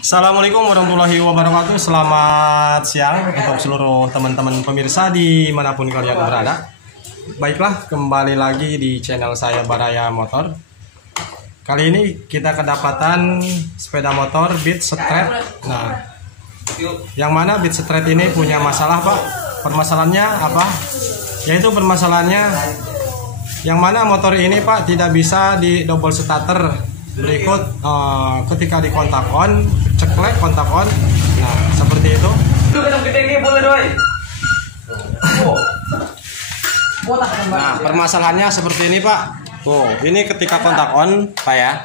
Assalamualaikum warahmatullahi wabarakatuh. Selamat siang untuk seluruh teman-teman pemirsa dimanapun kalian berada. Baiklah, kembali lagi di channel saya Baraya Motor. Kali ini kita kedapatan sepeda motor Beat Street. Nah, yang mana Beat Street ini punya masalah, Pak. Permasalahannya apa? Yaitu permasalahannya yang mana motor ini, Pak, tidak bisa di double starter. Berikut ketika di kontak on, ceklek kontak on. Nah, seperti itu. Nah, permasalahannya seperti ini, Pak. Tuh, ini ketika kontak on, Pak ya.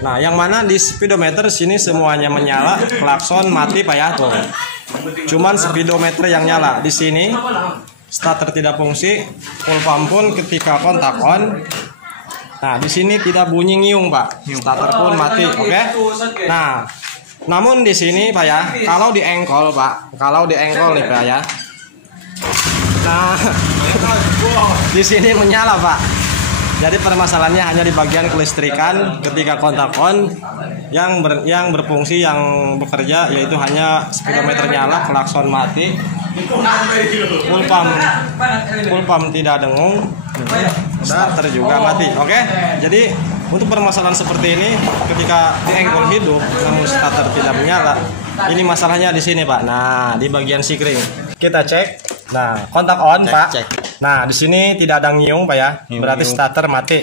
Nah, yang mana di speedometer sini semuanya menyala, klakson mati, Pak ya. Tuh. Cuman speedometer yang nyala. Di sini starter tidak fungsi, full pump pun ketika kontak on. Nah, di sini tidak bunyi ngiung, Pak. Starter pun mati, oke? Nah, namun di sini, Pak ya, kalau di engkol, Pak, kalau di engkol nih, Pak ya. Nah, di sini menyala, Pak. Jadi permasalahannya hanya di bagian kelistrikan ketika kontak on. Yang berfungsi, yang bekerja yaitu hanya speedometer nyala, klakson mati, full pump tidak dengung, starter juga mati. Oke? Jadi untuk permasalahan seperti ini ketika di engkol hidup namun starter tidak menyala, ini masalahnya di sini, Pak. Nah, di bagian sikring. Kita cek. Nah, kontak on, Pak. Cek. Nah, di sini tidak ada ngiung, Pak ya. Berarti starter mati.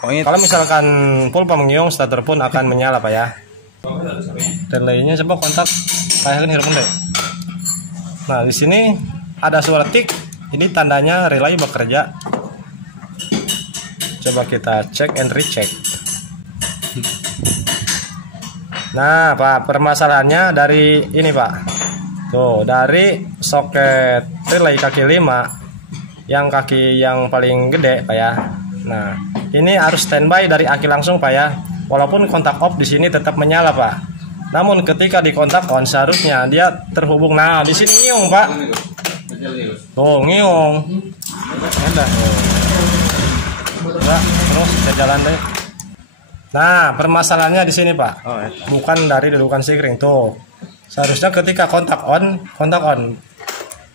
Kalau misalkan full pump ngiung, starter pun akan menyala, Pak ya. Relaynya coba kontak, kayak kan deh. Nah, di sini ada suara tik. Ini tandanya relay bekerja. Coba kita cek and recheck. Nah, Pak, permasalahannya dari ini, Pak. Tuh, dari soket relay kaki 5 yang kaki yang paling gede, Pak ya. Nah, ini harus standby dari aki langsung, Pak ya. Walaupun kontak off di sini tetap menyala, Pak. Namun ketika di kontak on seharusnya dia terhubung. Nah, di sini ngiung, Pak. Tuh, ngiung. Ada. Nah, terus kita jalan deh. Nah, permasalahannya di sini, Pak. Bukan dari dudukan sikring. Tuh. Seharusnya ketika kontak on.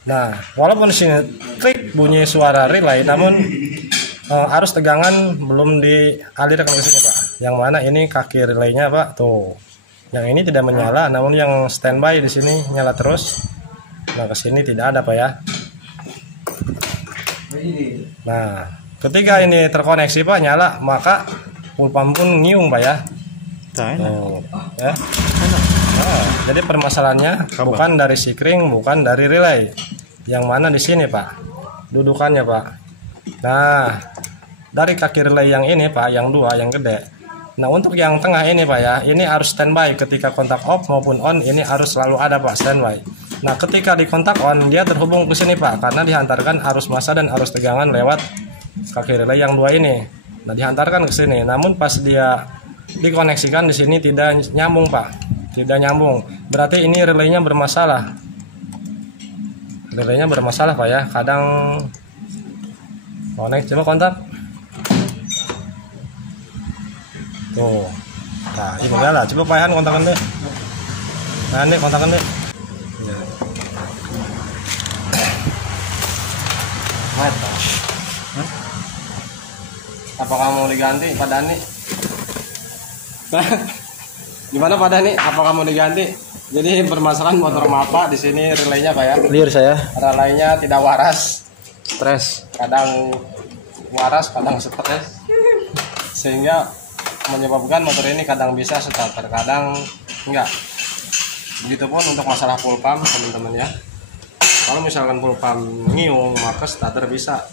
Nah, walaupun di sini klik bunyi suara relay, namun arus tegangan belum dialirkan ke sini, Pak. Yang mana ini kaki relaynya, Pak. Tuh. Yang ini tidak menyala, namun yang standby di sini nyala terus. Nah, ke sini tidak ada, Pak ya. Nah, ketika ini terkoneksi, Pak, nyala, maka full pump pun ngiung, Pak ya. Tuh, ya. Nah, jadi permasalahannya bukan dari sikring, bukan dari relay. Yang mana di sini, Pak, dudukannya, Pak. Nah, dari kaki relay yang ini, Pak, yang dua, yang gede. Nah, untuk yang tengah ini, Pak ya, ini harus standby ketika kontak off maupun on, ini harus selalu ada, Pak, standby. Nah, ketika di kontak on, dia terhubung ke sini, Pak, karena dihantarkan arus massa dan arus tegangan lewat kaki relay yang dua ini. Nah, dihantarkan ke sini. Namun pas dia dikoneksikan di sini tidak nyambung, Pak. Tidak nyambung. Berarti ini relaynya bermasalah. Relaynya bermasalah, Pak ya. Kadang connect, coba kontak. Tuh. Nah, ini udah lah. Coba Pak Han kontakkan deh. Nah, ini kontakkan deh. Apakah mau diganti, Pak Dani? Gimana, Pak Dani? Apakah mau diganti? Jadi permasalahan motor Mapa di sini relaynya, Pak ya. Clear saya. Relaynya tidak waras. Stres. Kadang waras, kadang stres. Sehingga menyebabkan motor ini kadang bisa starter, kadang enggak. Begitupun untuk masalah full pump, teman-teman ya. Kalau misalkan full pump ngiung, maka starter bisa.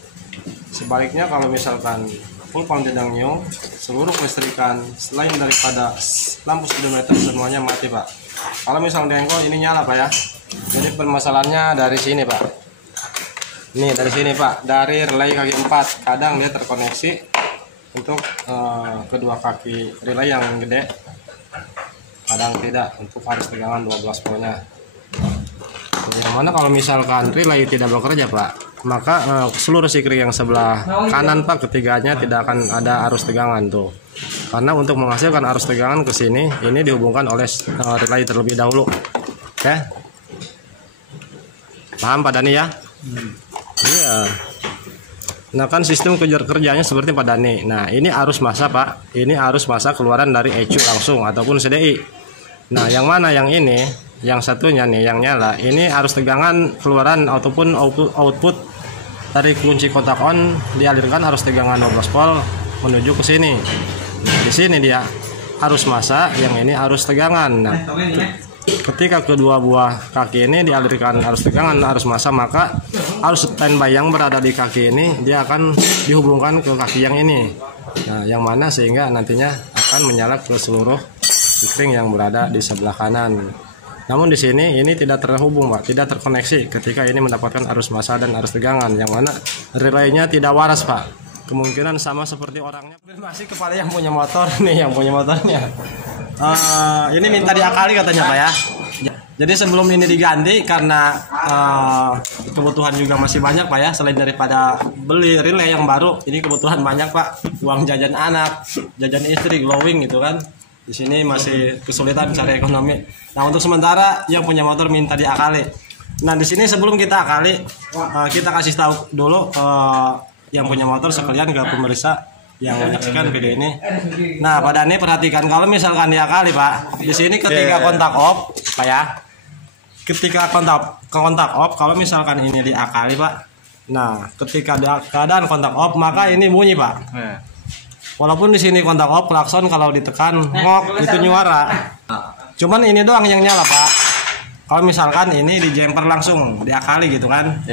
Sebaliknya kalau misalkan full pump tidak ngiung, seluruh kelistrikan selain daripada lampu speedometer semuanya mati, Pak. Kalau misalnya dengkol ini nyala, Pak ya. Jadi permasalahannya dari sini, Pak. Ini dari sini, Pak. Dari relay kaki 4, kadang dia terkoneksi untuk kedua kaki relay yang gede, kadang tidak untuk arus tegangan 12 voltnya. Yang mana kalau misalkan relay tidak bekerja, Pak, maka seluruh sikring yang sebelah kanan Pak ketiganya tidak akan ada arus tegangan tuh. Karena untuk menghasilkan arus tegangan ke sini ini dihubungkan oleh relay terlebih dahulu. Oke. Paham Pak Dani ya? Iya. Nah kan sistem kerjanya seperti Pak Dani. Nah ini arus massa Pak. Ini arus massa keluaran dari ECU langsung ataupun CDI. Nah yang mana yang ini? Yang satunya nih yang nyala. Ini arus tegangan keluaran ataupun output dari kunci kontak on dialirkan arus tegangan 12 volt menuju ke sini. Nah, di sini dia arus massa, yang ini arus tegangan. Nah, ketika kedua buah kaki ini dialirkan arus tegangan, arus massa, maka arus standby yang berada di kaki ini dia akan dihubungkan ke kaki yang ini. Nah, yang mana sehingga nantinya akan menyala ke seluruh sikring yang berada di sebelah kanan. Namun di sini ini tidak terhubung Pak, tidak terkoneksi ketika ini mendapatkan arus massa dan arus tegangan, yang mana relaynya tidak waras Pak. Kemungkinan sama seperti orangnya. Masih kepada yang punya motor nih, yang punya motornya. Ini minta diakali katanya Pak ya. Jadi sebelum ini diganti karena kebutuhan juga masih banyak Pak ya. Selain daripada beli relay yang baru, ini kebutuhan banyak Pak. Uang jajan anak, jajan istri, glowing gitu kan. Di sini masih kesulitan cari ekonomi. Nah untuk sementara yang punya motor minta diakali. Nah di sini sebelum kita akali, kita kasih tahu dulu yang punya motor sekalian ke pemirsa yang menyaksikan video ini. Nah Pak Dani perhatikan kalau misalkan diakali Pak, di sini ketika kontak off Pak ya, ketika kontak off kalau misalkan ini diakali Pak, nah ketika keadaan kontak off maka ini bunyi Pak. Walaupun di sini kontak off, klakson kalau ditekan ngok itu nyuara. Cuman ini doang yang nyala Pak. Kalau misalkan ini di jumper langsung diakali gitu kan,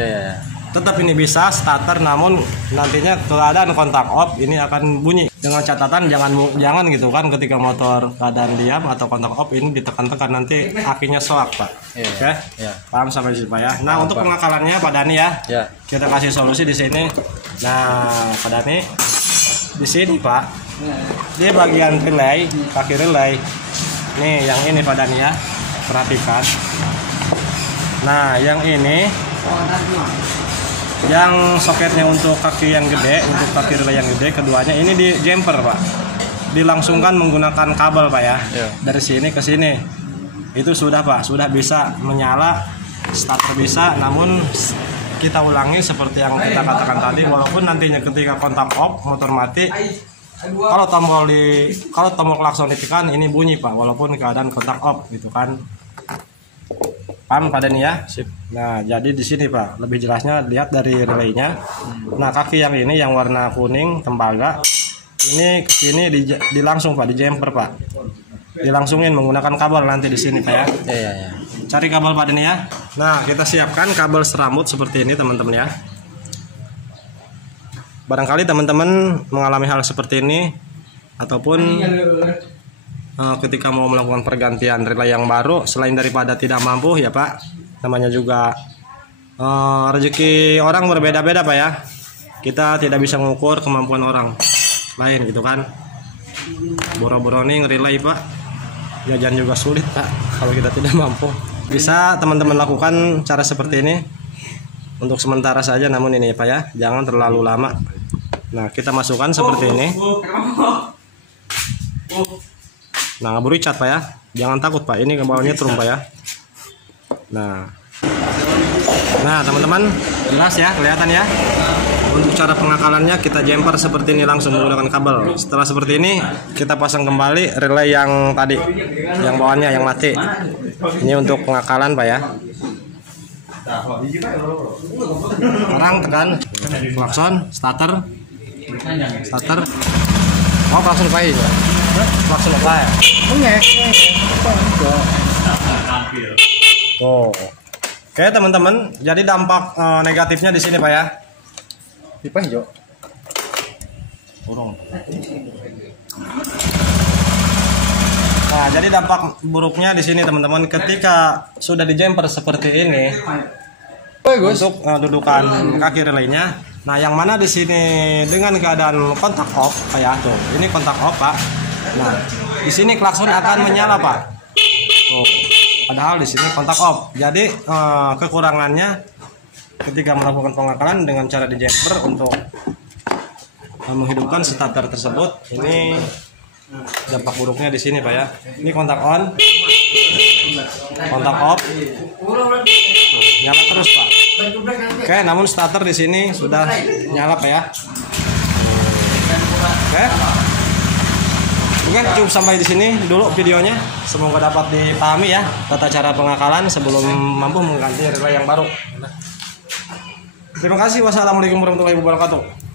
tetap ini bisa starter, namun nantinya keadaan kontak off ini akan bunyi. Dengan catatan jangan gitu kan ketika motor keadaan diam atau kontak off ini ditekan-tekan, nanti akinya soak Pak. Oke? Paham sampai sini Pak ya. Nah untuk pengakalannya Pak Dani ya, kita kasih solusi di sini. Nah Pak Dani di sini Pak, di bagian relay, kaki relay nih yang ini Pak Dani ya, perhatikan. Nah yang ini yang soketnya untuk kaki yang gede, untuk kaki relay yang gede, keduanya ini di jumper Pak, dilangsungkan menggunakan kabel Pak ya, dari sini ke sini itu sudah Pak, sudah bisa menyala, starter bisa. Namun kita ulangi seperti yang kita katakan tadi, walaupun nantinya ketika kontak off motor mati, kalau tombol klakson ditekan ini bunyi Pak, walaupun keadaan kontak off gitu kan. Paham Pak Dani ya? Sip. Nah jadi di sini Pak lebih jelasnya lihat dari relaynya. Nah kaki yang ini yang warna kuning tembaga ini kesini dilangsung Pak, di jumper Pak, dilangsungin menggunakan kabel nanti di sini Pak ya. Iya. Cari kabel Pak Dani ya. Nah kita siapkan kabel serambut seperti ini teman-teman ya. Barangkali teman-teman mengalami hal seperti ini ataupun ketika mau melakukan pergantian relay yang baru, selain daripada tidak mampu ya Pak, namanya juga rezeki orang berbeda-beda Pak ya. Kita tidak bisa mengukur kemampuan orang lain gitu kan. Boro-boro nih relay Pak, jajan juga sulit Pak kalau kita tidak mampu. Bisa teman-teman lakukan cara seperti ini untuk sementara saja, namun ini Pak ya, jangan terlalu lama. Nah kita masukkan seperti ini. Nah ngeburu cat Pak ya, jangan takut Pak, ini kebawahnya trum Pak ya. Nah teman-teman jelas ya, kelihatan ya. Untuk cara pengakalannya kita jumper seperti ini langsung menggunakan kabel. Setelah seperti ini kita pasang kembali relay yang tadi, yang bawahnya yang mati. Ini untuk pengakalan Pak ya. Sekarang tekan klakson, starter. Oh klakson Pak ini. Klakson apa ya? Tuh. Oke teman-teman, jadi dampak negatifnya di sini Pak ya. Pipa hijau. Burung. Nah, jadi dampak buruknya di sini teman-teman, ketika sudah di jumper seperti ini, untuk dudukan kaki relaynya. Nah, yang mana di sini dengan keadaan kontak off, kayak tuh, ini kontak off Pak. Nah, di sini klakson akan menyala Pak. Tuh, padahal di sini kontak off. Jadi kekurangannya ketika melakukan pengakalan dengan cara di jumper untuk menghidupkan starter tersebut. Ini dampak buruknya di sini Pak ya. Ini kontak on, kontak off, nyala terus Pak. Oke, namun starter di sini sudah nyala Pak ya. Oke, cukup sampai di sini dulu videonya. Semoga dapat dipahami ya tata cara pengakalan sebelum mampu mengganti relay yang baru. Terima kasih. Wassalamualaikum warahmatullahi wabarakatuh.